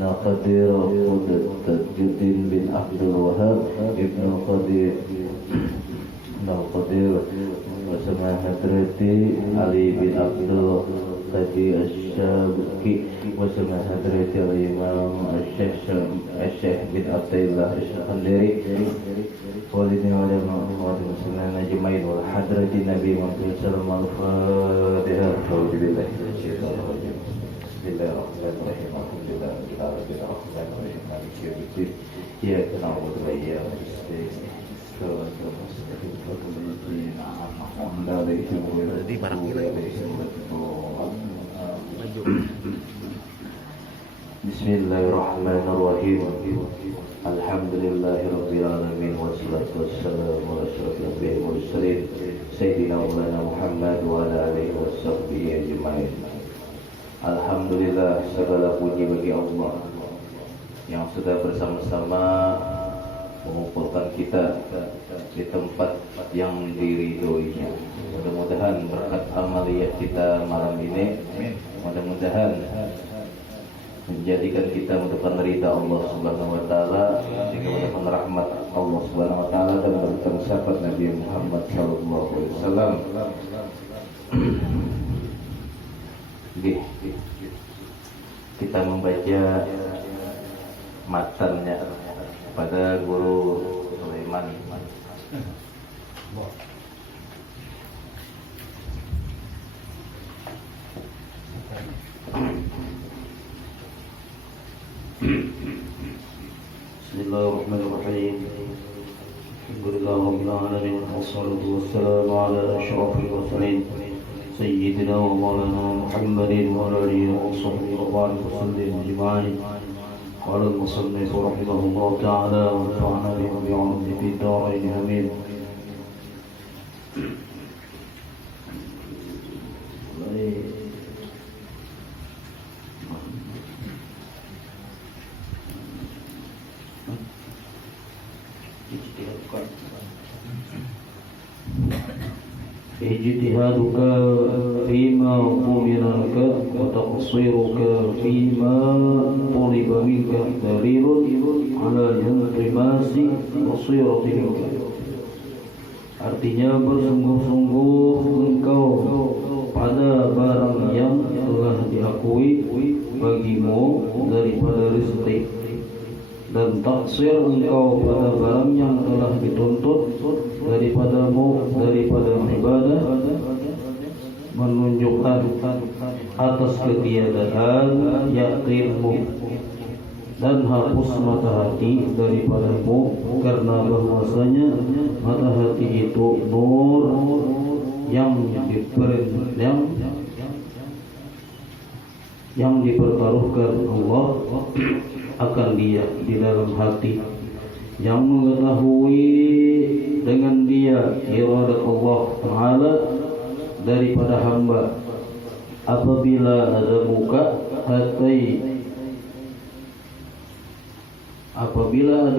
Qadir Tajuddin bin Abdul Wahab Ibnu Qadir Wasama Hadrati Ali bin Abdul Qadi Asy-Syabki Wasama Hadrati Al-Imam Asy-Syekh bin Abdullah Asy-Khandari Walidina wa Muhammad Muslimin ajmain wal hadrati Nabi Muhammad sallallahu alaihi wasallam. Bismillahirrahmanirrahim. Alhamdulillahirabbil alamin. Iyyaka na'budu wa iyyaka nasta'in. Bismillahirrahmanirrahim. Alhamdulillahirabbil alamin wassalatu wassalamu ala asyrofil anbiya'i wal mursalin sayyidina Maulana Muhammad wa ala alihi washabbihi ajmain. Alhamdulillah, segala puji bagi Allah yang sudah bersama-sama mengumpulkan kita di tempat yang diridhoinya. Mudah-mudahan berkat amaliyah kita malam ini, mudah-mudahan menjadikan kita mendapatkan ridha Allah Subhanahu wa taala, mendapatkan rahmat Allah Subhanahu wa taala dan berkat syafaat Nabi Muhammad sallallahu alaihi wasallam. Kita membaca matannya pada Guru Sulaiman. Bismillahirrahmanirrahim. Alhamdulillahirabbil alamin wassalatu wassalamu ala asyrofil mursalin sayyidina wa maulana Muhammadin wa ala alihi wa sahbihi wa sallam ajma'in. Qala al-musannif rahimahullah ta'ala wa nafa'ana bihi wa 'alaihi fid darain amin. اجتهادك فيما أمر لك وتقصيرك فيما طلب منك دليل على الانطماس بصيرة منك. Artinya bersungguh-sungguh engkau pada barang yang telah diakui bagimu daripada rezeki, dan taksir engkau pada barang yang telah dituntut daripadamu daripada ibadah, menunjukkan atas ketiadaan yakinmu dan hapus mata hati daripadamu, karena bahwasanya mata hati itu nur yang dipertaruhkan Allah akan dia di dalam hati, yang mengetahui dengan dia iradat Allah Ta'ala daripada hamba. Apabila ada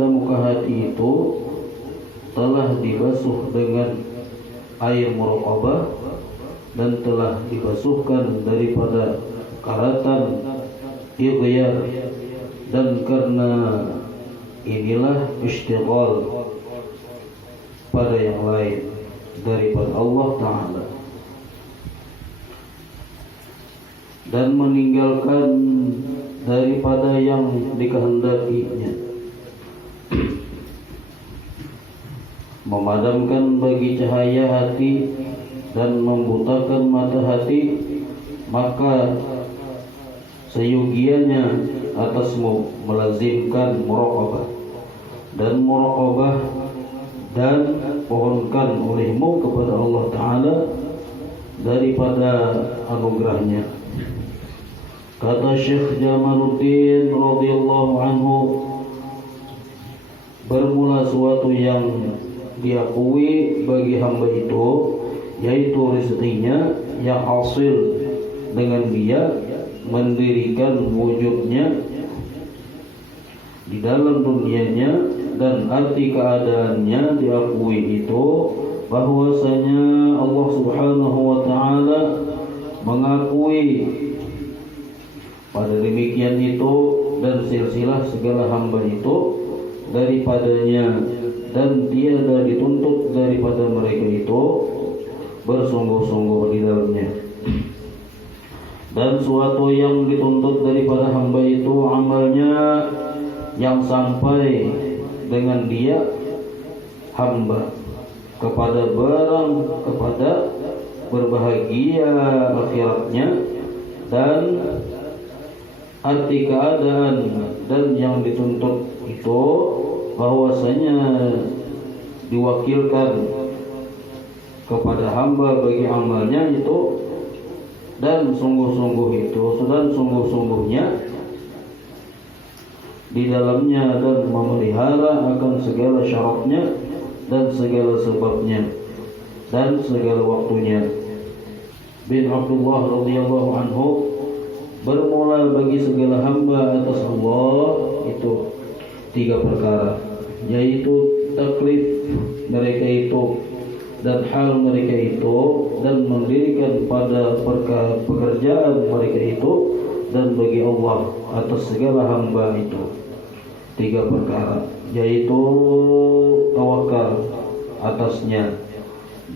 muka hati itu telah dibasuh dengan air muraqabah dan telah dibasuhkan daripada karatan ighyar, dan karena inilah istighal pada yang lain daripada Allah Ta'ala, dan meninggalkan daripada yang dikehendakinya, memadamkan bagi cahaya hati dan membutakan mata hati, maka seyugianya atasmu melazimkan muraqabah dan pohonkan olehmu kepada Allah Ta'ala daripada anugerahnya. Kata Syekh Jamaluddin radhiyallahu anhu, bermula suatu yang diakui bagi hamba itu, yaitu rezekinya yang hasil dengan dia mendirikan wujudnya di dalam dunianya, dan arti keadaannya diakui itu bahwasanya Allah Subhanahu wa Ta'ala mengakui pada demikian itu dan silsilah segala hamba itu daripadanya, dan tiada dituntut daripada mereka itu bersungguh-sungguh di dalamnya. Dan suatu yang dituntut daripada hamba itu amalnya yang sampai dengan dia hamba kepada berbahagia akhiratnya, dan arti keadaan dan yang dituntut itu bahwasanya diwakilkan kepada hamba bagi amalnya itu, dan sungguh-sungguhnya di dalamnya, dan memelihara akan segala syaratnya dan segala sebabnya dan segala waktunya. Bin Abdullah radhiyallahu anhu, bermula bagi segala hamba atas Allah itu 3 perkara, yaitu taklif mereka itu dan hal mereka itu, dan mendirikan pada pekerjaan mereka itu, dan bagi Allah atas segala hamba itu 3 perkara, yaitu tawakal atasnya,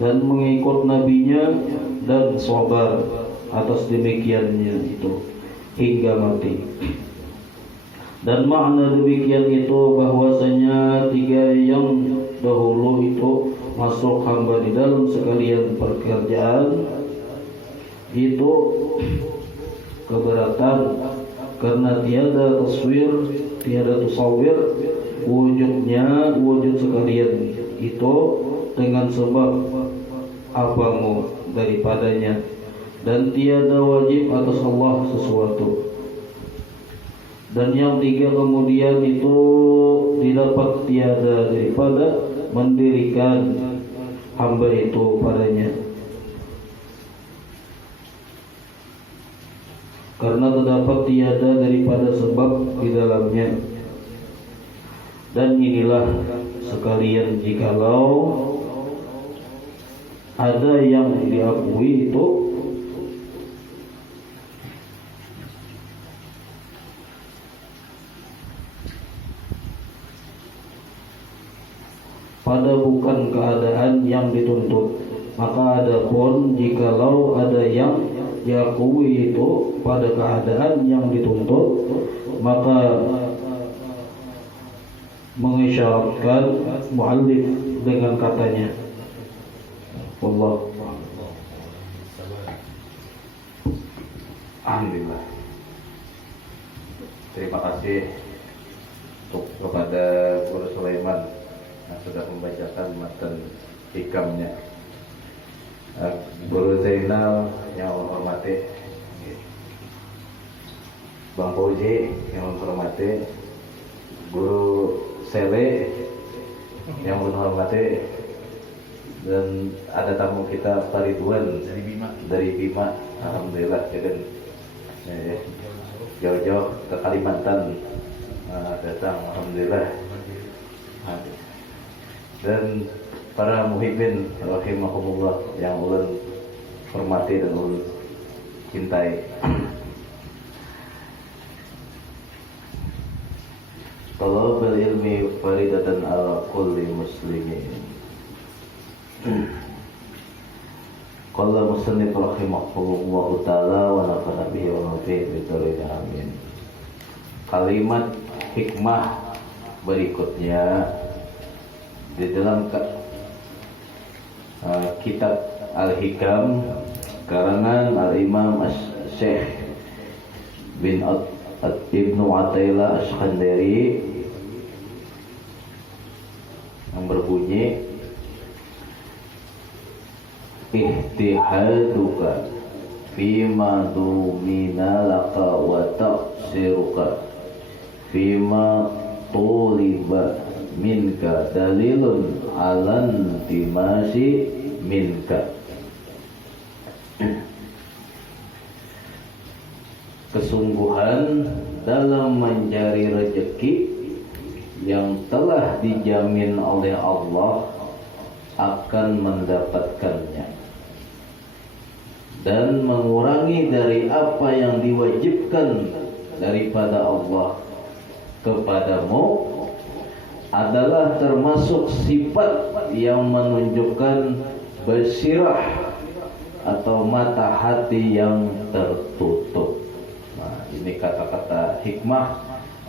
dan mengikut nabinya, dan sabar atas demikiannya itu hingga mati. Dan makna demikian itu bahwasanya 3 yang dahulu itu masuk hamba di dalam sekalian pekerjaan itu keberatan, karena tiada tasawir wujud sekalian itu dengan sebab apamu daripadanya, dan tiada wajib atas Allah sesuatu. Dan yang 3 kemudian itu didapat tiada daripada mendirikan hamba itu padanya, karena terdapat tiada daripada sebab di dalamnya. Dan inilah sekalian, jikalau ada yang diakui itu pada bukan keadaan yang dituntut, maka adapun jikalau ada yang diakui itu pada keadaan yang dituntut, maka mengisyaratkan muallif dengan katanya, wallah. Alhamdulillah. Terima kasih kepada Guru Sulaiman yang sudah membacakan matan hikamnya. Guru Zainal yang menghormati, Bang Fauzi yang menghormati, Guru Sele yang menghormati, dan ada tamu kita Pak Ridwan dari Bima. Alhamdulillah, jadi jauh-jauh ke Kalimantan datang, alhamdulillah. Dan para muhibbin rahimahumullah yang ulun hormati dan ulun cintai. Talabul ilmi faridatan ala kulli muslimin. Qala musannif rahimahullah ta'ala wa nafa'ana bihi wa nafi'i bidzurriyyati amin. Kalimat hikmah berikutnya di dalam kitab Al-Hikam karangan Al-Imam Syekh bin Ibnu Athaillah Asy-Syakhandari yang berbunyi, ihtihaduka fima dumina laka wa taqsiruka fima tuliba minka dalilun alan timasi minka. Kesungguhan dalam mencari rezeki yang telah dijamin oleh Allah akan mendapatkannya, dan mengurangi dari apa yang diwajibkan daripada Allah kepadamu adalah termasuk sifat yang menunjukkan basirah atau mata hati yang tertutup. Nah, ini kata-kata hikmah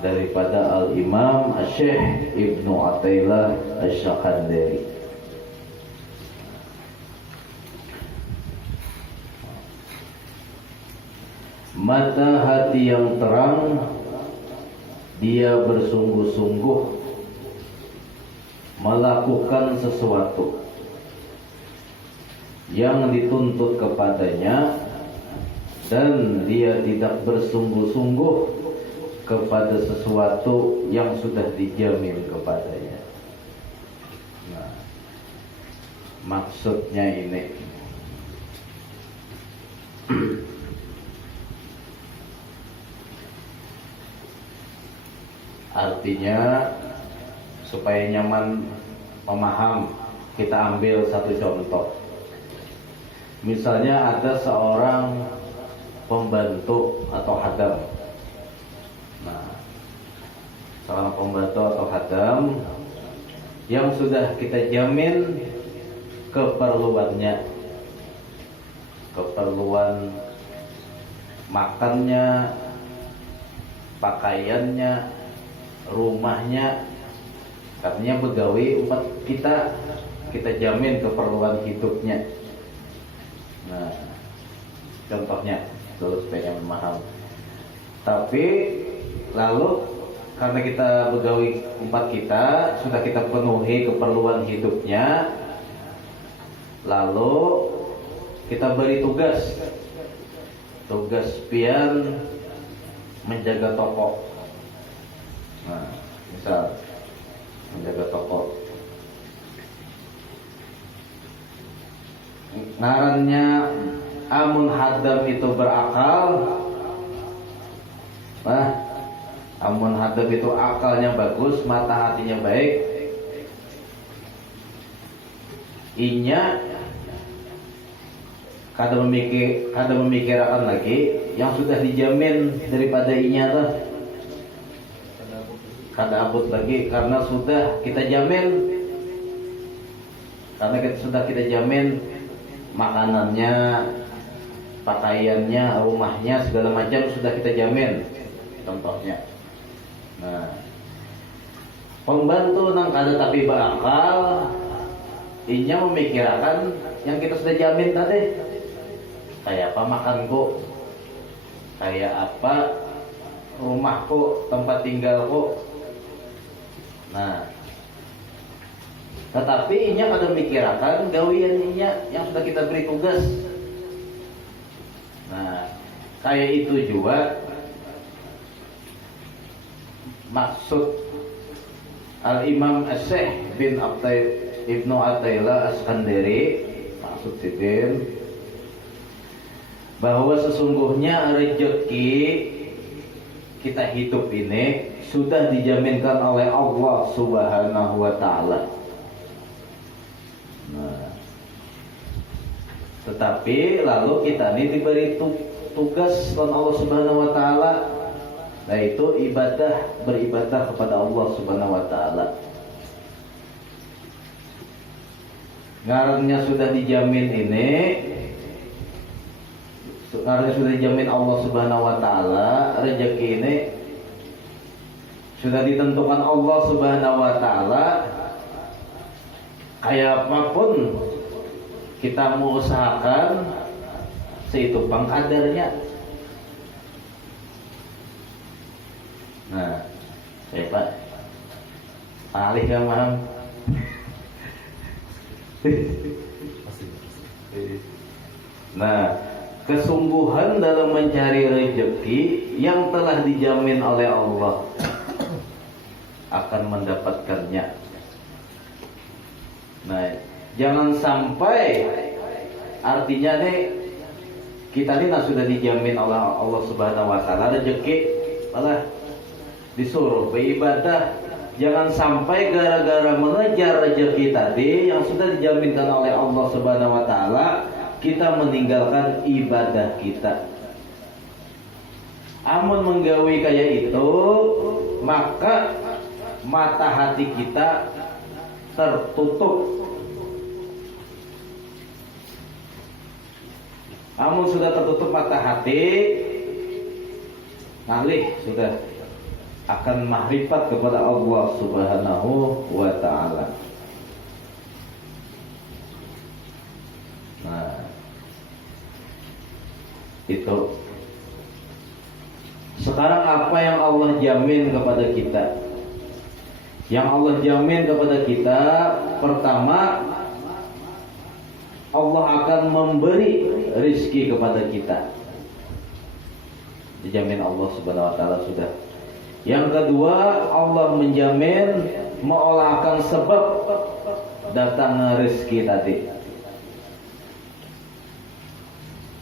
daripada Al-Imam Syekh Ibnu Athaillah Asy-Syakhandari. Mata hati yang terang, dia bersungguh-sungguh melakukan sesuatu yang dituntut kepadanya, dan dia tidak bersungguh-sungguh kepada sesuatu yang sudah dijamin kepadanya. Nah, maksudnya ini artinya supaya nyaman memaham, kita ambil satu contoh. Misalnya ada seorang pembantu atau hadam. Nah, seorang pembantu atau hadam yang sudah kita jamin keperluannya, keperluan makannya, pakaiannya, rumahnya, katanya pegawai umat kita jamin keperluan hidupnya. Nah, contohnya dulu supaya memaham. Tapi lalu karena kita pegawai umat kita sudah kita penuhi keperluan hidupnya, lalu kita beri tugas pian menjaga toko. Nah, misal menjaga toko, ngarannya amun hadam itu berakal. Nah, amun hadam itu akalnya bagus, mata hatinya baik, inya kada memikirkan lagi yang sudah dijamin daripada inya tuh, kada abut lagi karena sudah kita jamin, sudah kita jamin makanannya, pakaiannya, rumahnya, segala macam sudah kita jamin. Contohnya, nah, pembantu nang kada tapi berakal, inya memikirkan yang kita sudah jamin tadi, kayak apa makanku, kayak apa rumahku, tempat tinggalku. Nah, tetapi inya kada memikirkan gawian inya yang sudah kita beri tugas. Nah, kayak itu juga maksud Al-Imam Syekh bin Ibnu Athaillah Asy-Syakhandari, maksud sidin bahwa sesungguhnya rezeki kita hidup ini sudah dijaminkan oleh Allah Subhanahu wa taala. Nah, tetapi lalu kita ini diberi tugas oleh Allah Subhanahu wa taala, yaitu beribadah kepada Allah Subhanahu wa taala. Ngarannya sudah dijamin ini, ngarannya sudah dijamin Allah Subhanahu wa taala, rezeki ini sudah ditentukan Allah Subhanahu wa taala. Kayak apapun kita mau usahakan, seitu bang kadarnya. Nah, saya Pak alih yang paham. Nah, kesungguhan dalam mencari rezeki yang telah dijamin oleh Allah akan mendapatkannya. Nah, jangan sampai artinya nih kita ini sudah dijamin oleh Allah Subhanahu wa taala rezeki, malah disuruh beribadah. Jangan sampai gara-gara mengejar rezeki tadi yang sudah dijaminkan oleh Allah Subhanahu wa taala, kita meninggalkan ibadah kita. Amun menggawi kayak itu, maka mata hati kita tertutup. Namun sudah tertutup mata hati, ngalih sudah akan mahrifat kepada Allah Subhanahu wa ta'ala. Nah, itu. Sekarang apa yang Allah jamin kepada kita? Yang Allah jamin kepada kita, pertama, Allah akan memberi rizki kepada kita. Dijamin Allah Subhanahu wa ta'ala sudah. Yang kedua, Allah menjamin mengolahkan sebab datang rizki tadi.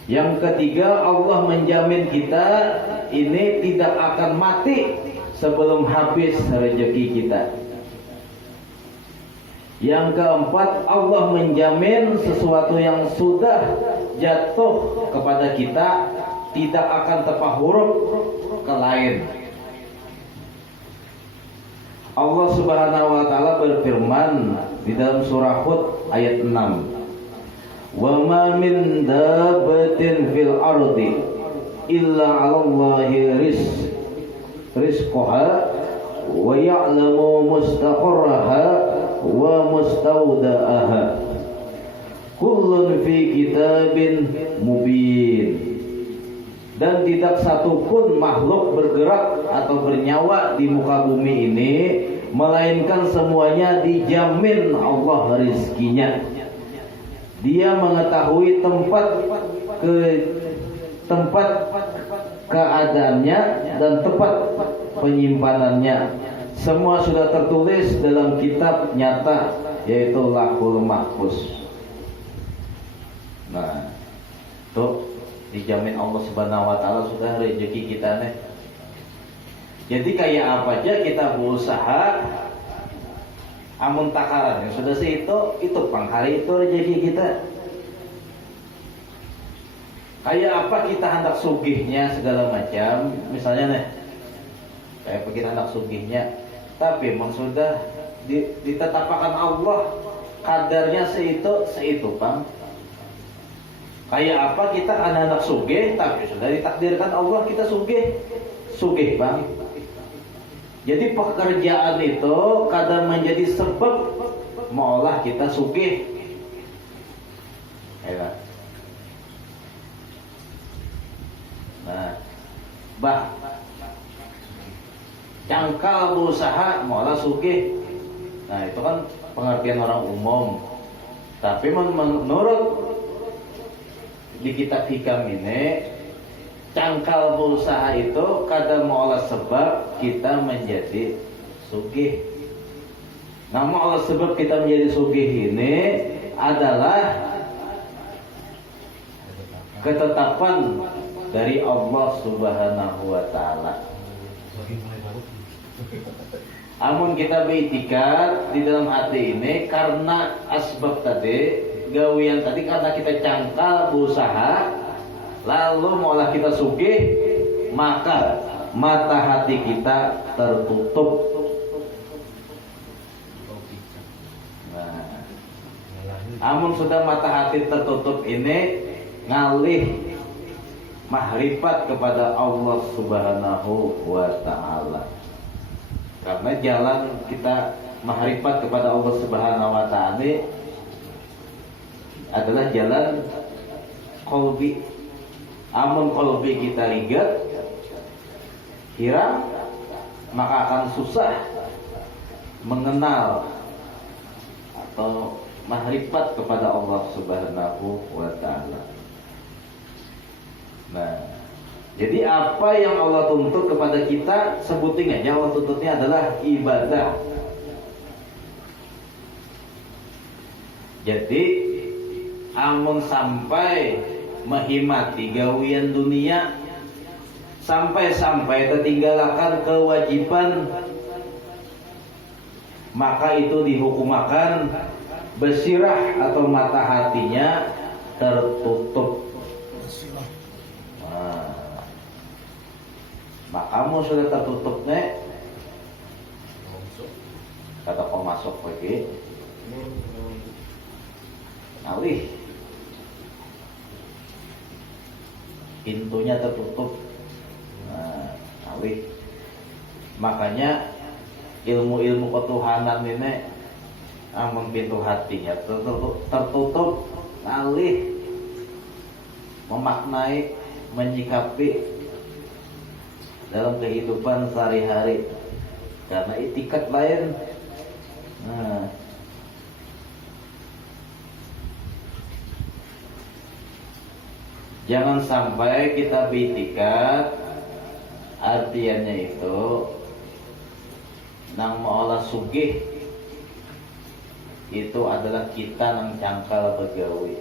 Yang ketiga, Allah menjamin kita ini tidak akan mati sebelum habis rezeki kita. Yang keempat, Allah menjamin sesuatu yang sudah jatuh kepada kita tidak akan terpahuruf ke lain. Allah Subhanahu wa ta'ala berfirman di dalam surah Hud ayat 6. Wa ma min dabbatin fil ardi illa 'alallahi rizquha wa ya'lamu mustaqarraha wa mustawda'aha kullun fi kitabin mubin. Dan tidak satupun makhluk bergerak atau bernyawa di muka bumi ini melainkan semuanya dijamin Allah rizkinya. Dia mengetahui tempat keadaannya dan tempat penyimpanannya. Semua sudah tertulis dalam kitab nyata, yaitu Lauhul Mahfuz. Nah, tuh dijamin Allah Subhanahu wa ta'ala sudah rezeki kita nih. Jadi kayak apa aja kita berusaha, amun takaran yang sudah itu panghari itu rezeki kita. Kayak apa kita hendak sugihnya segala macam, misalnya nih, kayak apa kita hendak sugihnya, tapi memang sudah ditetapkan Allah kadarnya seitu Bang. Kayak apa kita anak-anak sugih, tapi sudah ditakdirkan Allah kita sugih Bang. Jadi pekerjaan itu kadang menjadi sebab mengolah kita sugih. Ya. Nah, cangkal berusaha mengolah sugih. Nah, itu kan pengertian orang umum. Tapi menurut di kitab hikam ini, cangkal berusaha itu kadang mengolah sebab kita menjadi sugih. Nah, mengolah sebab kita menjadi sugih ini adalah ketetapan dari Allah Subhanahu wa ta'ala. Amun kita beriktikad di dalam hati ini karena asbab tadi, gawian tadi, karena kita cangkal berusaha lalu maulah kita sugih, maka mata hati kita tertutup. Nah, amun sudah mata hati tertutup ini, ngalih mahrifat kepada Allah Subhanahu wa ta'ala. Karena jalan kita mahrifat kepada Allah Subhanahu wa ta'ala adalah jalan qalbi. Amun qalbi kita ligat, hiram, maka akan susah mengenal atau mahrifat kepada Allah Subhanahu wa ta'ala. Nah, jadi apa yang Allah tuntut kepada kita, sebutin aja Allah tuntutnya adalah ibadah. Jadi amun sampai menghimati gawian dunia, sampai-sampai tertinggalkan kewajiban, maka itu dihukumakan basirah atau mata hatinya tertutup. Nah, makamu sudah tertutup nih, kata pemasok lagi alih pintunya tertutup. Nah, alih makanya ilmu-ilmu ketuhanan ini amun pintu hatinya tertutup alih memaknai menyikapi dalam kehidupan sehari-hari karena itikat lain. Nah, jangan sampai kita bitikat artiannya itu nang maolah sugih itu adalah kita nang cangkal begawi.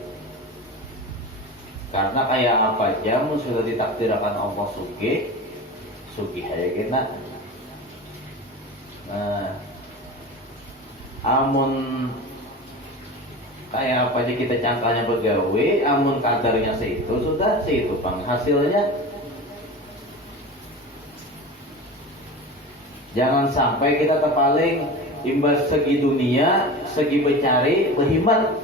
Karena kayak apa jam sudah ditakdirkan Allah sugih aja kita. Nah, amun kayak apa aja kita cangkalnya begawe, amun kadarnya seitu sudah seitu penghasilnya. Jangan sampai kita terpaling imbas segi dunia, segi bercari, berhimat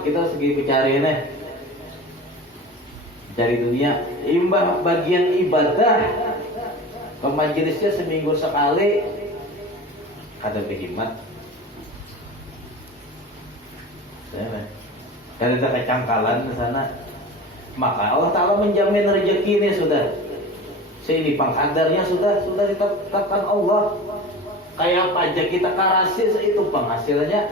kita segi bercari nih, cari dunia, imbah bagian ibadah ke majelisnya seminggu sekali, ada berhimat. Kalau ada kecangkalan di sana, maka Allah Ta'ala menjamin rezeki ini sudah. Sini pangkadarnya sudah ditetapkan Allah. Kayak pajak kita karasi itu penghasilnya.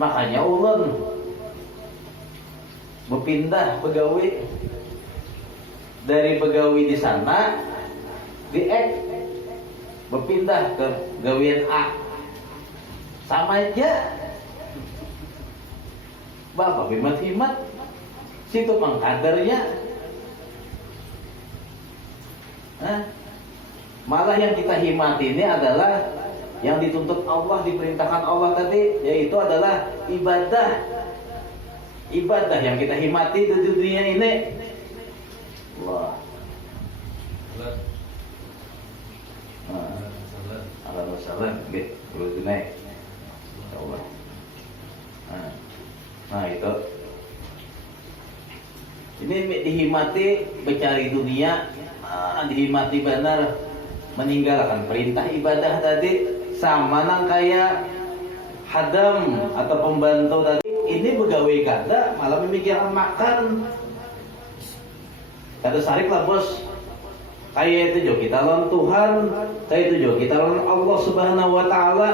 Makanya ulun berpindah pegawai dari pegawai di sana di berpindah ke gawian A. Sama aja. Bapak himat situ pangkadarnya. Malah yang kita himati ini adalah yang dituntut Allah, diperintahkan Allah tadi, yaitu adalah ibadah. Ibadah yang kita himati di dunia ini. Allah. Alhamdulillah, gitu. Perlu naik. Allah. Nah itu. Ini dihimati mencari dunia. Dihimati benar meninggalkan perintah ibadah tadi sama nang kayak hadam atau pembantu tadi ini pegawai kada malah memikirkan makan kata sarik lah bos kayak itu jo kita lawan Tuhan kayak itu jo kita lawan Allah Subhanahu Wa Taala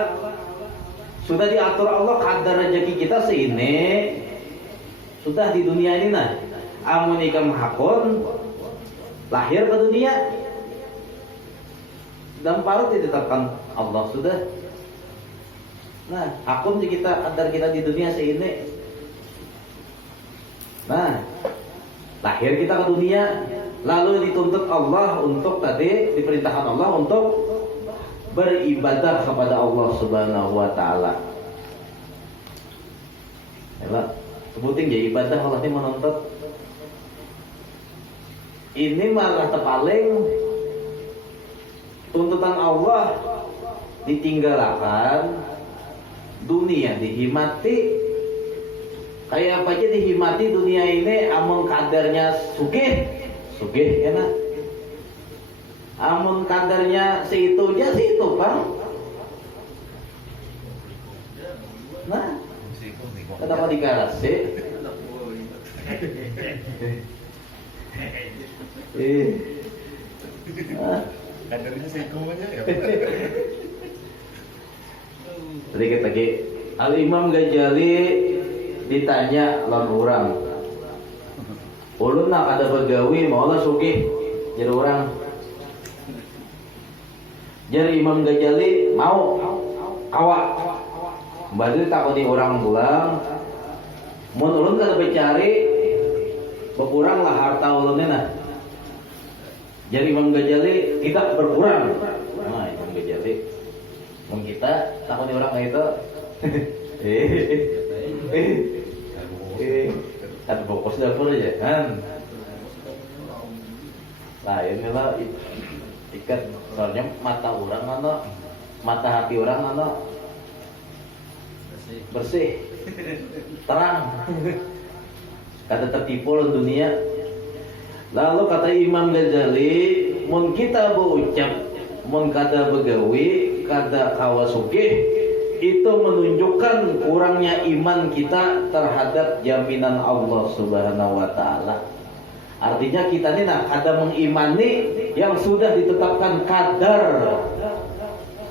sudah diatur Allah kadar rezeki kita seini sudah di dunia ini nah amun ikam hakon lahir ke dunia dan parut ditetapkan Allah sudah. Nah, akum kita antar kita di dunia seini. Nah, lahir kita ke dunia, lalu dituntut Allah untuk tadi diperintahkan Allah untuk beribadah kepada Allah Subhanahu Wa Taala. Ya, sebutin ya ibadah Allah ini menuntut. Ini malah terpaling tuntutan Allah ditinggalkan, dunia dihimati. Kayak apa aja dihimati dunia ini, amun kadarnya sugih enak. Amun kadarnya seitu aja seitu bang. Nah, kenapa dikaras sih? Kadarnya sekumanya ya. Tadi kita Al Imam Ghazali ditanya lawan orang. Ulun nak ada begawi mau lah sugih jadi orang. Jadi Imam Ghazali mau awak. Badri takoni orang pulang. Mun ulun kada becari berkurang lah harta ulunnya nah. Jadi Imam Ghazali tidak berkurang. Nah Imam Ghazali mun kita takoni orang kayak itu satu fokus dapur aja kan lain lah Ikat soalnya mata orang mata hati orang bersih, terang. Kata tertipu oleh dunia. Lalu kata Imam Ghazali, mun kita berucap, mun kada begawi, kada kawasukih, itu menunjukkan kurangnya iman kita terhadap jaminan Allah Subhanahu wa taala. Artinya kita ini kada mengimani yang sudah ditetapkan kadar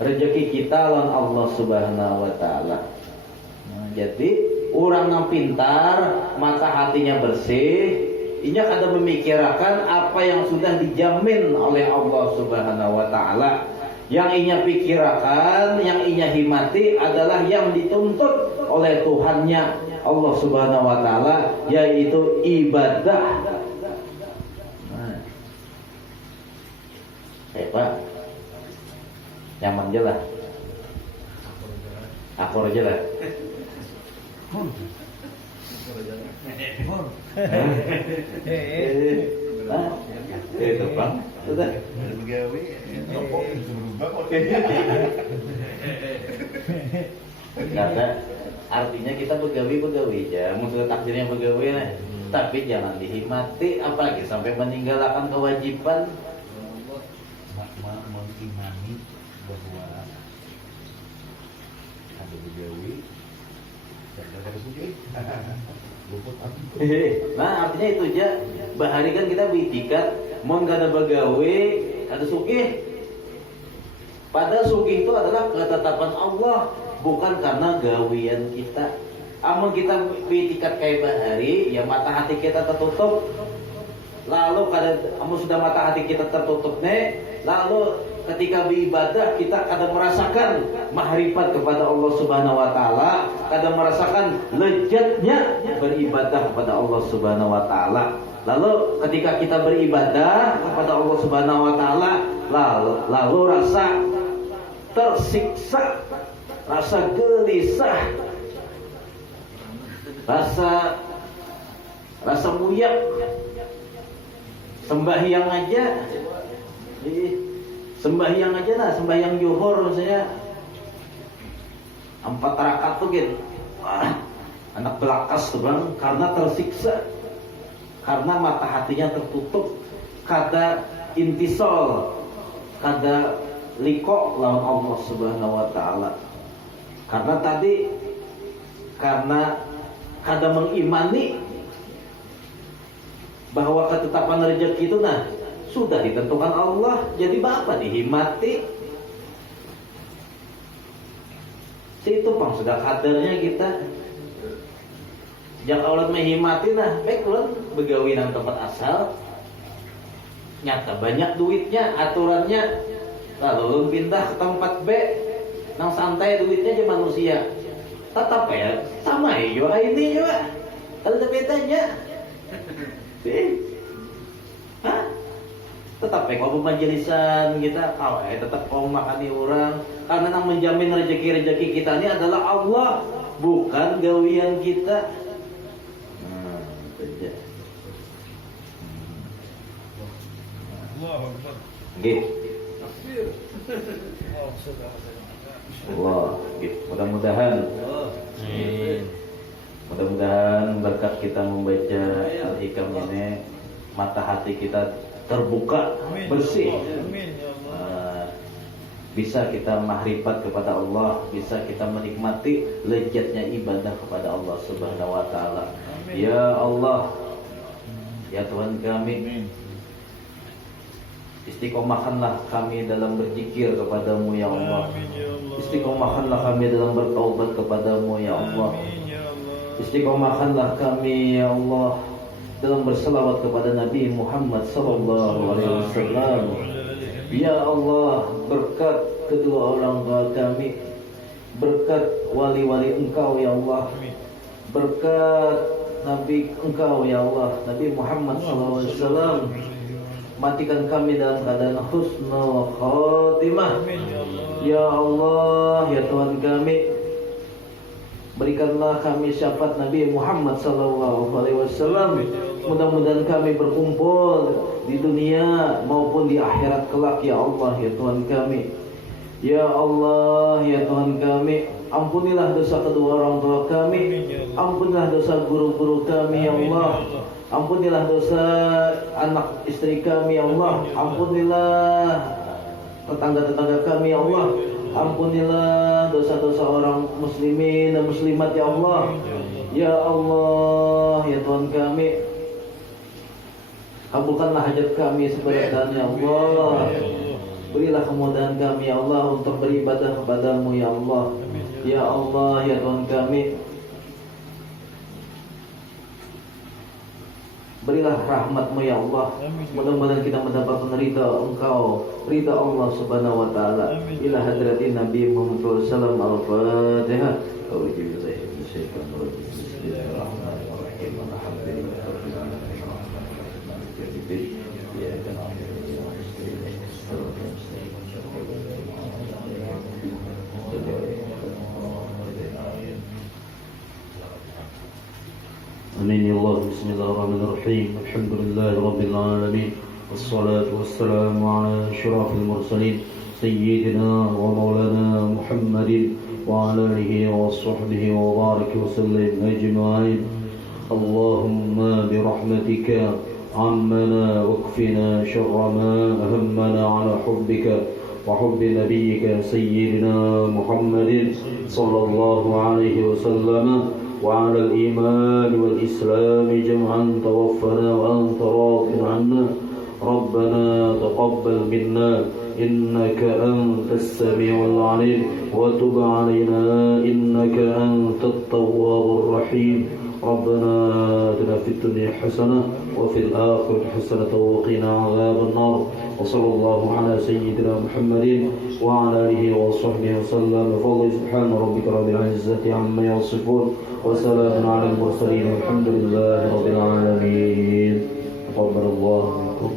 rezeki kita lawan Allah Subhanahu wa taala. Jadi orang yang pintar, mata hatinya bersih, inya kada memikirkan apa yang sudah dijamin oleh Allah Subhanahu wa taala. Yang inya pikirkan, yang inya himati adalah yang dituntut oleh Tuhannya Allah Subhanahu wa taala, yaitu ibadah. Pak, nyaman aja lah, akur aja lah. Itu bang, sudah. Begawi, ngopok berubah kok. Kata artinya kita begawi aja, musuh takdirnya begawi lah. Tapi jangan dihimati, apalagi sampai meninggalkan kewajiban. Mengimani bahwa ada begawi dan ada begawi. Nah artinya itu aja. Bahari kan kita beritikat, mau gak ada begawe, ada sugih. Padahal sugih itu adalah ketetapan Allah, bukan karena gawian kita. Amun kita beritikat kayak bahari, ya mata hati kita tertutup. Lalu amun sudah mata hati kita tertutup nih, lalu ketika beribadah kita kada merasakan mahrifat kepada Allah Subhanahu wa taala, kada merasakan lezatnya beribadah kepada Allah Subhanahu wa taala. Lalu ketika kita beribadah kepada Allah Subhanahu wa taala, lalu rasa tersiksa, rasa gelisah, rasa muyak, sembahyang aja. Sembahyang aja lah, sembahyang zuhur misalnya 4 rakaat tuh gitu. Wah, anak belakas tuh bang, karena tersiksa, karena mata hatinya tertutup, kada intisol, kada liko lawan Allah Subhanahu wa taala. Karena kada mengimani bahwa ketetapan rezeki itu sudah ditentukan Allah, jadi bapak dihimati. Itu bang sudah kadarnya kita. Jangan Allah menghimati baik ulun begawi nang tempat asal, nyata banyak duitnya, aturannya, lalu ulun pindah ke tempat B, nang santai duitnya aja manusia. Tetap ya, sama ya ini juga, ada bedanya. Hah? Tetap kalau majelisan kita tetap mau makani orang, karena yang menjamin rezeki kita ini adalah Allah, bukan gawian kita. Gitu. Allah, gitu. Mudah-mudahan berkat kita membaca Al-Hikam ini, mata hati kita terbuka, bersih. Bisa kita mahrifat kepada Allah, bisa kita menikmati lezatnya ibadah kepada Allah Subhanahu wa taala. Ya Allah, ya Tuhan kami, istiqomahkanlah kami dalam berzikir kepadamu ya Allah. Istiqomahkanlah kami dalam bertaubat kepadamu ya Allah. Istiqomahkanlah kami ya Allah dalam berselawat kepada Nabi Muhammad sallallahu alaihi wasallam. Ya Allah, berkat kedua orang tua kami, berkat wali-wali Engkau ya Allah, berkat Nabi Engkau ya Allah, Nabi Muhammad sallallahu alaihi wasallam, matikan kami dalam keadaan husnul khatimah. Ya Allah, ya Tuhan kami, berikanlah kami syafaat Nabi Muhammad sallallahu alaihi wasallam. Mudah-mudahan kami berkumpul di dunia maupun maupun di akhirat kelak ya Allah ya Tuhan kami. Ya Allah ya Tuhan kami, ampunilah dosa kedua orang tua kami, ampunilah dosa guru-guru kami ya Allah, ampunilah dosa anak istri kami ya Allah, ampunilah tetangga-tetangga kami ya Allah, ampunilah dosa-dosa orang muslimin dan muslimat ya Allah. Ya Allah ya Tuhan kami, kabulkanlah hajat kami seberat-beratnya Allah. Berilah kemudahan kami ya Allah untuk beribadah kepadamu ya Allah. Ya Allah ya Tuhan kami, berilah rahmatmu ya Allah. Mudah-mudahan kita mendapatkan ridha Engkau, ridha Allah Subhanahu wa taala. Ila hadratin Nabi Muhammad sallallahu alaihi wasallam. Al-Fatihah. آمين يا الله. بسم الله الرحمن الرحيم. الحمد لله رب العالمين، والصلاة والسلام على أشرف المرسلين سيدنا ومولانا محمد وعلى آله وصحبه وبارك وسلم أجمعين. اللهم برحمتك عمنا واكفنا شر ما أهمنا على حبك وحب نبيك سيدنا محمد صلى الله عليه وسلم، وعلى الإيمان والإسلام جمعا توفنا وأنت راض عنا. ربنا تقبل منا إنك أنت السميع العليم، وتب علينا إنك أنت التواب الرحيم. ربنا آتنا في الدنيا حسنة وفي الآخرة حسنة وقنا عذاب النار. وصلى الله على سيدنا محمد وعلى آله وصحبه وسلم. فضل سبحان ربك رب العزة عما يصفون، وسلام على المرسلين، والحمد لله رب العالمين. تقبل الله منكم.